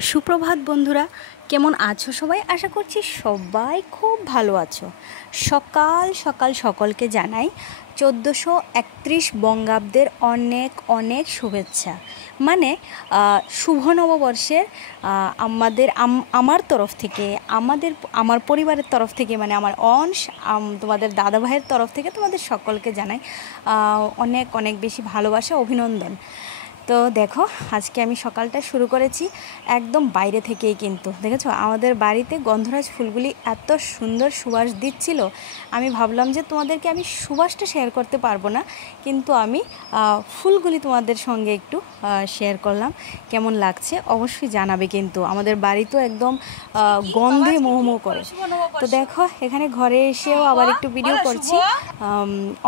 সুপ্রভাত বন্ধুরা, কেমন আছো সবাই? আশা করছি সবাই খুব ভালো আছো। সকাল সকাল সকলকে জানাই 1431 বঙ্গাব্দের অনেক অনেক শুভেচ্ছা। মানে শুভ নববর্ষের আমার তরফ থেকে, আমার পরিবারের তরফ থেকে, মানে আমার অংশ, তোমাদের দাদা ভাইয়ের তরফ থেকে তোমাদের সকলকে জানাই অনেক অনেক বেশি ভালোবাসা, অভিনন্দন। তো দেখো, আজকে আমি সকালটা শুরু করেছি একদম বাইরে থেকেই। কিন্তু দেখেছো, আমাদের বাড়িতে গন্ধরাজ ফুলগুলি এত সুন্দর সুবাস দিচ্ছিল। আমি ভাবলাম যে তোমাদেরকে আমি সুবাসটা শেয়ার করতে পারবো না, কিন্তু আমি ফুলগুলি তোমাদের সঙ্গে একটু শেয়ার করলাম। কেমন লাগছে অবশ্যই জানাবে। কিন্তু আমাদের বাড়ি তো একদম গন্ধে মোহমোহ করে। তো দেখো, এখানে ঘরে এসেও আবার একটু ভিডিও করছি।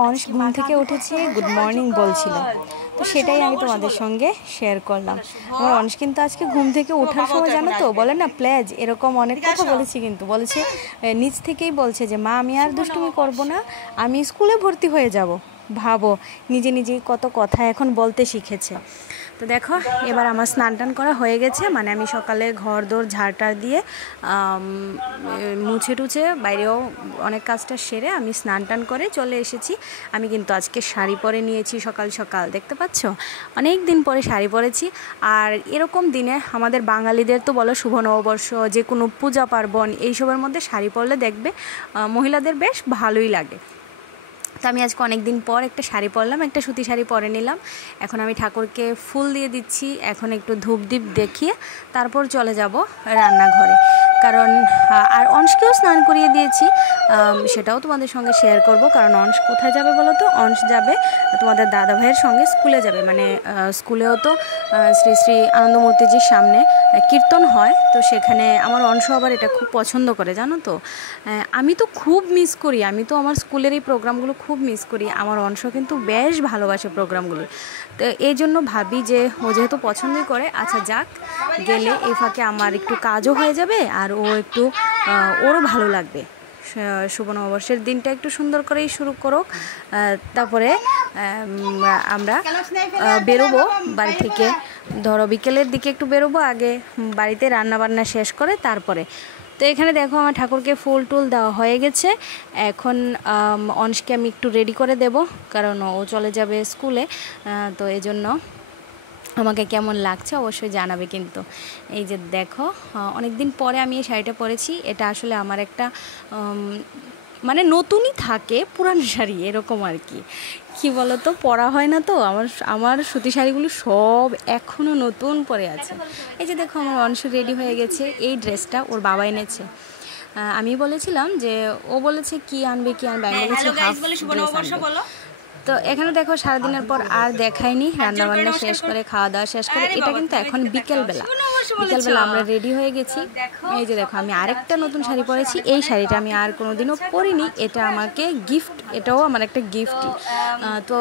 অংশ ঘুম থেকে উঠেছে, গুড মর্নিং বলছিল, তো সেটাই আমি তোমাদের সঙ্গে শেয়ার করলাম। আমার অংশ কিন্তু আজকে ঘুম থেকে ওঠার সময়, জানো তো, বলে না প্লেজ, এরকম অনেক কথা বলেছি। কিন্তু বলেছে, নিজ থেকেই বলছে যে মা, আমি আর দুষ্টুমি করব না, আমি স্কুলে ভর্তি হয়ে যাব। ভাবো, নিজে নিজেই কত কথা এখন বলতে শিখেছে। তো দেখো, এবার আমার স্নান টান করা হয়ে গেছে। মানে আমি সকালে ঘর দৌড় ঝাড়টার দিয়ে মুছে টুছে বাইরেও অনেক কাজটা সেরে আমি স্নান টান করে চলে এসেছি। আমি কিন্তু আজকে শাড়ি পরে নিয়েছি সকাল সকাল, দেখতে পাচ্ছ, অনেক দিন পরে শাড়ি পরেছি। আর এরকম দিনে আমাদের বাঙালিদের তো বলো শুভ নববর্ষ, যে কোনো পূজা পার্বণ, এইসবের মধ্যে শাড়ি পরলে দেখবে মহিলাদের বেশ ভালোই লাগে। তো আমি আজকে অনেক দিন পর একটা শাড়ি পরলাম, একটা সুতি শাড়ি পরে নিলাম। এখন আমি ঠাকুরকে ফুল দিয়ে দিচ্ছি। এখন একটু ধূপ দ্বীপ দেখিয়ে তারপর চলে যাব রান্নাঘরে। কারণ আর অংশকেও স্নান করিয়ে দিয়েছি, সেটাও তোমাদের সঙ্গে শেয়ার করব। কারণ অংশ কোথায় যাবে বলো তো? অংশ যাবে তোমাদের দাদা ভাইয়ের সঙ্গে স্কুলে যাবে। মানে স্কুলেও তো শ্রী শ্রী আনন্দমূর্তিজির সামনে কীর্তন হয়, তো সেখানে আমার অংশ আবার এটা খুব পছন্দ করে, জানো তো। আমি তো খুব মিস করি, আমি তো আমার স্কুলের এই প্রোগ্রামগুলো খুব মিস করি। আমার অংশ কিন্তু বেশ ভালোবাসে প্রোগ্রামগুলো। তো এই জন্য ভাবি যে ও যেহেতু পছন্দই করে, আচ্ছা যাক, গেলে এই ফাঁকে আমার একটু কাজও হয়ে যাবে, আর ও একটু ওরও ভালো লাগবে। শুভ নববর্ষের দিনটা একটু সুন্দর করেই শুরু করুক। তারপরে আমরা বেরোবো বাড়ি থেকে। ধরো বিকেলের দিকে একটু বেরোবো, আগে বাড়িতে রান্না বান্না শেষ করে তারপরে। তো এখানে দেখো, আমার ঠাকুরকে ফুল টুল দেওয়া হয়ে গেছে। এখন অংশকে আমি একটু রেডি করে দেব, কারণ ও চলে যাবে স্কুলে। তো এই জন্য আমাকে কেমন লাগছে অবশ্যই জানাবে। কিন্তু এই যে দেখো, অনেক দিন পরে আমি এই শাড়িটা পরেছি। এটা আসলে আমার একটা মানে নতুনই থাকে, পুরানো শাড়ি এরকম আর কি। কী বলো তো, পরা হয় না তো। আমার সুতি শাড়িগুলো সব এখনও নতুন পরে আছে। এই যে দেখো, আমার অংশ রেডি হয়ে গেছে। এই ড্রেসটা ওর বাবা এনেছে। আমি বলেছিলাম যে, ও বলেছে কি আনবে আমি বলেছি হাফ ড্রেস আনবে। তো এখানে দেখো, সারাদিনের পর আর দেখাইনি, রান্নাবান্না শেষ করে খাওয়া দাওয়া শেষ করে। এটা কিন্তু এখন বিকেলবেলা আমরা রেডি হয়ে গেছি। এই যে দেখো, আমি আরেকটা নতুন শাড়ি পরেছি। এই শাড়িটা আমি আর কোনোদিনও পরিনি, এটা আমাকে গিফট, এটাও আমার একটা গিফটই। তো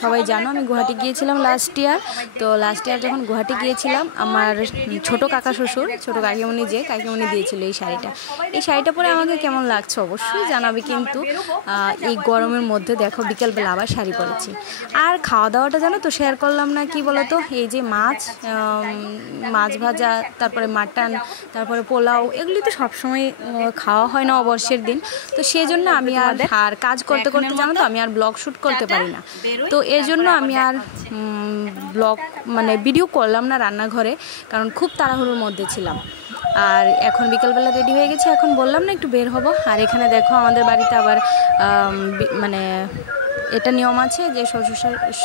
সবাই জানো, আমি গুয়াহাটি গিয়েছিলাম লাস্ট ইয়ার। তো লাস্ট ইয়ার যখন গুয়াহাটি গিয়েছিলাম, আমার ছোট কাকা শ্বশুর, ছোট কাকিমণি কাকিমণি দিয়েছিল এই শাড়িটা। এই শাড়িটা পরে আমাকে কেমন লাগছে অবশ্যই জানাবে। কিন্তু এই গরমের মধ্যে দেখো, বিকেলবেলা আবার শাড়ি পরেছি। আর খাওয়া দাওয়াটা জানো তো শেয়ার করলাম না। কি বলো তো, এই যে মাছ ভাজা, তারপরে মাটন, তারপরে পোলাও, এগুলি তো সবসময় খাওয়া হয় না নববর্ষের দিন। তো সেই জন্য আমি আর কাজ করতে করতে, জানো তো, আমি আর ব্লগ শ্যুট করতে পারি না। তো এর জন্য আমি আর ব্লগ মানে ভিডিও করলাম না রান্নাঘরে, কারণ খুব তাড়াহুড়োর মধ্যে ছিলাম। আর এখন বিকেলবেলা রেডি হয়ে গেছে, এখন বললাম না একটু বের হব। আর এখানে দেখো, আমাদের বাড়িতে আবার মানে এটা নিয়ম আছে যে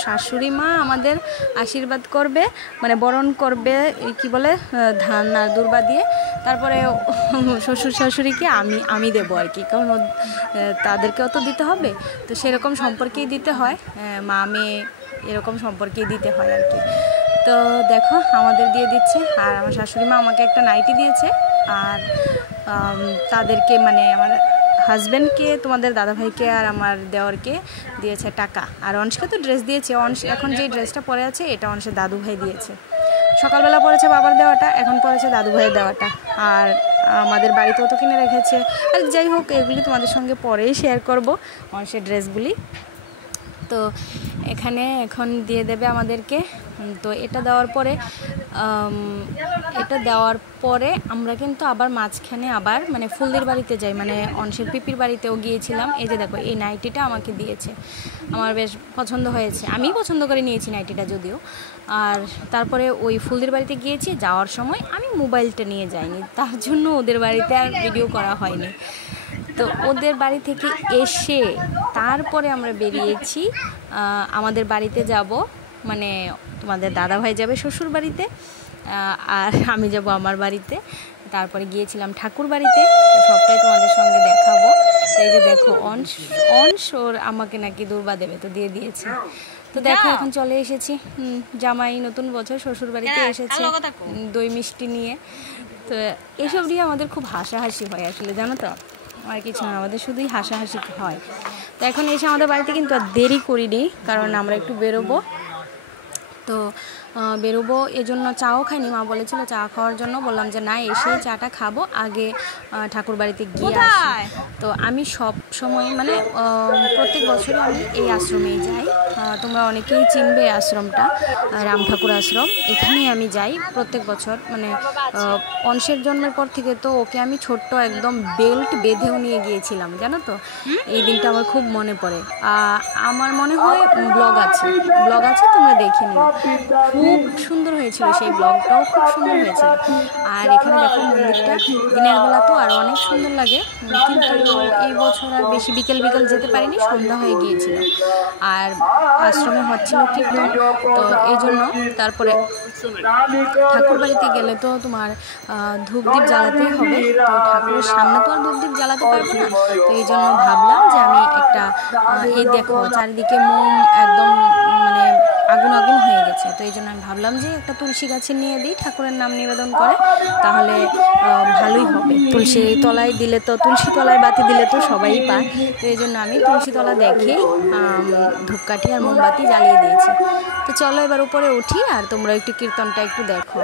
শাশুড়ি মা আমাদের আশীর্বাদ করবে, মানে বরণ করবে, কি বলে, ধান আর দুর্বা দিয়ে। তারপরে শ্বশুর শাশুড়িকে আমি দেবো আর কি, কারণ তাদেরকেও তো দিতে হবে। তো সেরকম সম্পর্কেই দিতে হয়, মা মেয়ে এরকম সম্পর্কেই দিতে হয় আর কি। তো দেখো, আমাদের দিয়ে দিচ্ছে। আর আমার শাশুড়ি মা আমাকে একটা নাইটি দিয়েছে, আর তাদেরকে, মানে আমার হাজব্যান্ডকে, তোমাদের দাদাভাইকে আর আমার দেওরকে দিয়েছে টাকা। আর অংশকে তো ড্রেস দিয়েছে। অংশ এখন যে ড্রেসটা পরে আছে, এটা অংশের দাদু ভাই দিয়েছে। সকালবেলা পরেছে বাবার দেওয়াটা, এখন পরেছে দাদু ভাইয়ের দেওয়াটা। আর আমাদের বাড়িতেও তো কিনে রেখেছে। আর যাই হোক, এগুলি তোমাদের সঙ্গে পরেই শেয়ার করব, অংশের ড্রেসগুলি। তো এখানে এখন দিয়ে দেবে আমাদেরকে। তো এটা দেওয়ার পরে এটা দেওয়ার পরে আমরা কিন্তু আবার মাঝখানে আবার মানে ফুলদের বাড়িতে যাই, মানে অংশের পিপির বাড়িতেও গিয়েছিলাম। এই যে দেখো এই নাইটিটা আমাকে দিয়েছে, আমার বেশ পছন্দ হয়েছে, আমি পছন্দ করে নিয়েছি নাইটিটা যদিও। আর তারপরে ওই ফুলদের বাড়িতে গিয়েছি, যাওয়ার সময় আমি মোবাইলটা নিয়ে যাইনি, তার জন্য ওদের বাড়িতে আর ভিডিও করা হয়নি। তো ওদের বাড়ি থেকে এসে তারপরে আমরা বেরিয়েছি আমাদের বাড়িতে যাব, মানে তোমাদের দাদাভাই যাবে শ্বশুর বাড়িতে আর আমি যাব আমার বাড়িতে। তারপরে গিয়েছিলাম ঠাকুর বাড়িতে, সবটাই তোমাদের সঙ্গে দেখাবো। এই যে দেখো অংশ ওর আমাকে নাকি দুর্বা দেবে, তো দিয়ে দিয়েছে। তো দেখো এখন চলে এসেছি, জামাই নতুন বছর শ্বশুর বাড়িতে এসেছে দই মিষ্টি নিয়ে। তো এসব নিয়ে আমাদের খুব হাসাহাসি হয় আসলে, জানো তো, আর কিছু না, আমাদের শুধুই হাসাহাসি হয়। তো এখন এসে আমাদের বাড়িতে কিন্তু আর দেরি করিনি, কারণ আমরা একটু বেরোবো। তো বেরোবো এজন্য চাও খাইনি, মা বলেছিল চা খাওয়ার জন্য, বললাম যে না, এসেই চাটা খাবো, আগে ঠাকুর বাড়িতে গিয়ে আসি। তো আমি সব সময় মানে প্রত্যেক বছরই আমি এই আশ্রমেই যাই, তোমরা অনেকেই চিনবে আশ্রমটা, রাম ঠাকুর আশ্রম, এখানেই আমি যাই প্রত্যেক বছর। মানে অংশের জন্মের পর থেকে তো ওকে আমি ছোট্ট একদম বেল্ট বেঁধেও নিয়ে গিয়েছিলাম, জানো তো, এই দিনটা আমার খুব মনে পড়ে। আমার মনে হয় ব্লগ আছে তোমরা দেখে নিও, খুব সুন্দর হয়েছিল সেই ব্লগটাও, খুব সুন্দর হয়েছিল। আর এখানে দেখো মন্দিরটা দিনের বেলা তো আর অনেক সুন্দর লাগে, কিন্তু এই বছর আর বেশি বিকেল যেতে পারিনি, সন্ধ্যা হয়ে গিয়েছিল আর আশ্রমে হচ্ছিল কীর্তন, তো এই জন্য তারপরে ঠাকুর বাড়িতে গেলে তো তোমার ধূপদীপ জ্বালাতেই হবে, তো ঠাকুরের সামনে তো আর ধূপদীপ জ্বালাতে পারবো না, তো এই জন্য ভাবলাম যে আমি একটা, এই দেখো চারিদিকে মোম একদম মানে আগুন হয়ে গেছে, তো এই জন্য আমি ভাবলাম যে একটা তুলসী গাছে নিয়ে দিই, ঠাকুরের নাম নিবেদন করে, তাহলে ভালোই হবে। তুলসী তলায় দিলে তো, তুলসী তলায় বাতি দিলে তো সবাই পায়, তো এই জন্য আমি তুলসী তলা দেখেই ধূপকাঠি আর মোমবাতি জ্বালিয়ে দিয়েছি। তো চলো এবার উপরে উঠি আর তোমরা একটু কীর্তনটা একটু দেখো।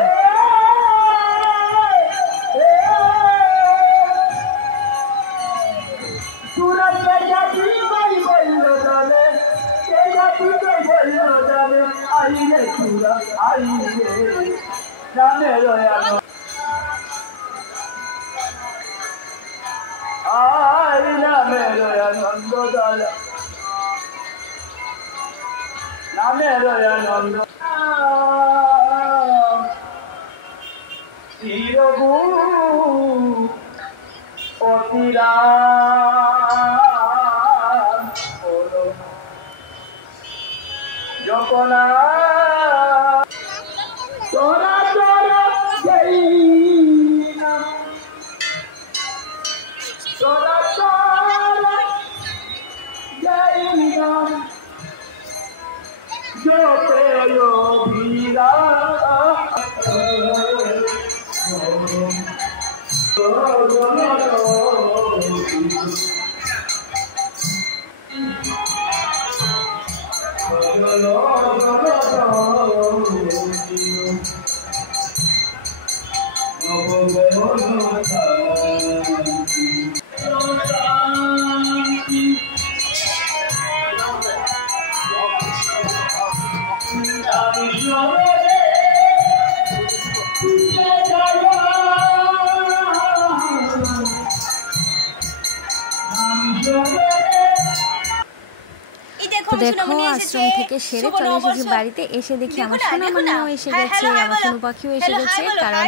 তো দেখো আশ্রম থেকে সেরে চলে এসেছি বাড়িতে, এসে দেখি আমার সোনামণিও এসে গেছে, আমার সোনু পাখিও এসে গেছে, কারণ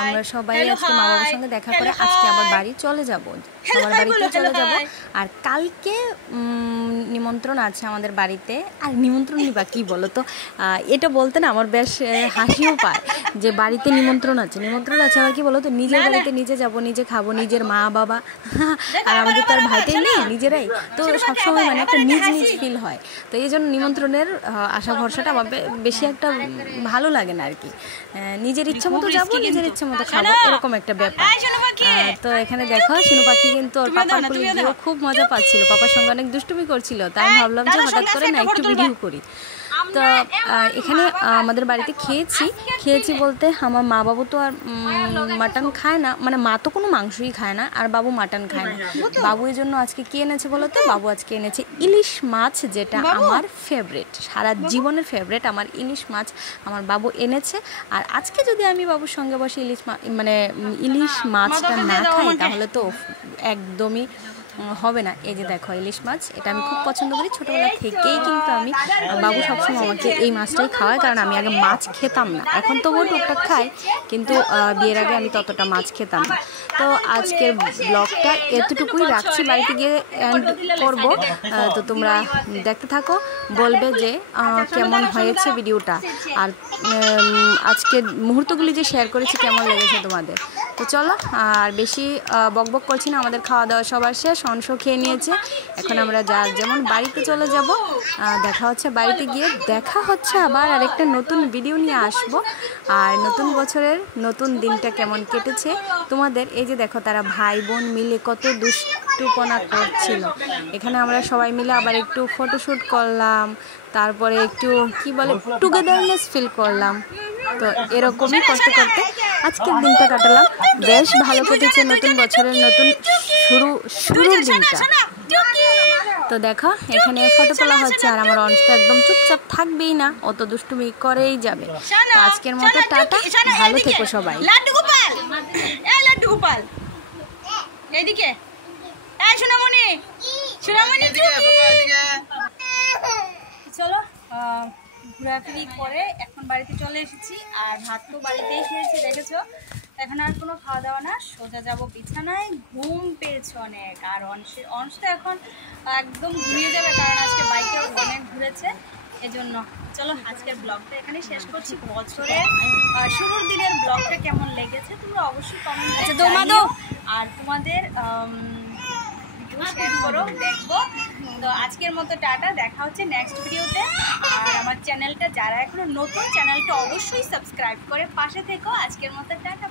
আমরা সবাই আজকে মা বাবার সঙ্গে দেখা করে আজকে আবার বাড়ি চলে যাব, সবার বাড়িতে চলে যাব। আর কালকে নিমন্ত্রণ আছে আমাদের বাড়িতে, আর নিমন্ত্রণ নিবা কি বলো তো, এটা বলতে না আমার বেশ হাসিও পায় যে বাড়িতে নিমন্ত্রণ আছে আবার কি বলো তো, নিজের বাড়িতে নিজে যাব, নিজে খাবো, নিজের মা বাবা, আর আমাদের তো আর ভাইটাই নেই, নিজেরাই তো সবসময় মানে একটা নিজ ফিল হয়, তো এই জন্য নিমন্ত্রণের আশা ভরসাটা আমার বেশি একটা ভালো লাগে না আর কি, নিজের ইচ্ছা মতো যাবো, নিজের ইচ্ছা মতো খাবো, এরকম একটা ব্যাপার। তো এখানে দেখো সোনু পাখি কিন্তু ওর পাপার কোলে গিয়েও খুব মজা পাচ্ছিল, পাপার সঙ্গে অনেক দুষ্টুমি করছিল, তাই আমি ভাবলাম যে হঠাৎ করে না একটু ভিডিও করি। তো এখানে আমাদের বাড়িতে খেয়েছি বলতে আমার মা বাবু তো আর মাটন খায় না, মানে মা তো কোনো মাংসই খায় না আর বাবু মাটন খায় না। বাবু এই জন্য আজকে কী এনেছে বলো তো? বাবু আজকে এনেছে ইলিশ মাছ, যেটা আমার ফেভারিট, সারা জীবনের ফেভারিট আমার ইলিশ মাছ আমার বাবু এনেছে। আর আজকে যদি আমি বাবুর সঙ্গে বসে ইলিশ মাছটা না খাই তাহলে তো একদমই হবে না। এই যে দেখো ইলিশ মাছ, এটা আমি খুব পছন্দ করি ছোটোবেলা থেকেই, কিন্তু আমি বাবু সবসময় আমাকে এই মাছটাই খাওয়ায়, কারণ আমি আগে মাছ খেতাম না, এখন তো ও টুকটাক খায়, কিন্তু বিয়ের আগে আমি ততটা মাছ খেতাম না। তো আজকের ব্লগটা এতটুকুই রাখছি, বাড়িতে গিয়ে এন্ড করবো। তো তোমরা দেখতে থাকো, বলবে যে কেমন হয়েছে ভিডিওটা, আর আজকের মুহূর্তগুলি যে শেয়ার করেছি কেমন লেগেছে তোমাদের। তো চলো, আর বেশি বকবক করছি না, আমাদের খাওয়া দাওয়া সবার শেষ, অংশ খেয়ে নিয়েছে। এখন আমরা যার যেমন বাড়িতে চলে যাব। দেখা হচ্ছে বাড়িতে গিয়ে, দেখা হচ্ছে আবার আরেকটা নতুন ভিডিও নিয়ে আসব। আর নতুন বছরের নতুন দিনটা কেমন কেটেছে তোমাদের, এই যে দেখো তারা ভাই বোন মিলে কত দুষ্টুপনা করছিল। এখানে আমরা সবাই মিলে আবার একটু ফটোশ্যুট করলাম, তারপরে একটু কি বলে টুগেদারনেস ফিল করলাম। তো এরকমই করতে করতে আজকের দিনটা কাটালাম, বেশ ভালো কেটেছে। নতুন বছরের নতুন শুরুর দিনটা। তো দেখো এখানে ফটো তোলা হচ্ছে, আর আমার অংশ একদম চুপচাপ থাকবেই না, অত দুষ্টুমি করেই যাবে। তো আজকের মতো টাটা, ভালো থেকো সবাই। এইদিকে সোনামণি চলো, ঘোরাঘুরি করে এখন বাড়িতে চলে এসেছি। আর ভাত তো বাড়িতেই খেয়েছি, দেখেছো। এখন আর কোনো খাওয়া দাওয়া না, সোজা যাবো বিছানায়। ঘুম পেয়েছে অনেক, আর অংশ তো এখন একদম ঘুমিয়ে যাবে, কারণ আজকে বাইকে অনেক ঘুরেছে, এজন্য। চলো আজকের ব্লগটা এখানে শেষ করছি। বছরের শুরুর দিনের ব্লগটা কেমন লেগেছে তোমরা অবশ্যই কমেন্টে জানিও, আর তোমাদের শেয়ার করো, দেখবো। তো আজকের মতো টাটা, দেখা হচ্ছে নেক্সট ভিডিওতে। আর আমার চ্যানেলটা যারা এখনো নতুন, চ্যানেলটা অবশ্যই সাবস্ক্রাইব করে পাশে থেকো। আজকের মতো টাটা।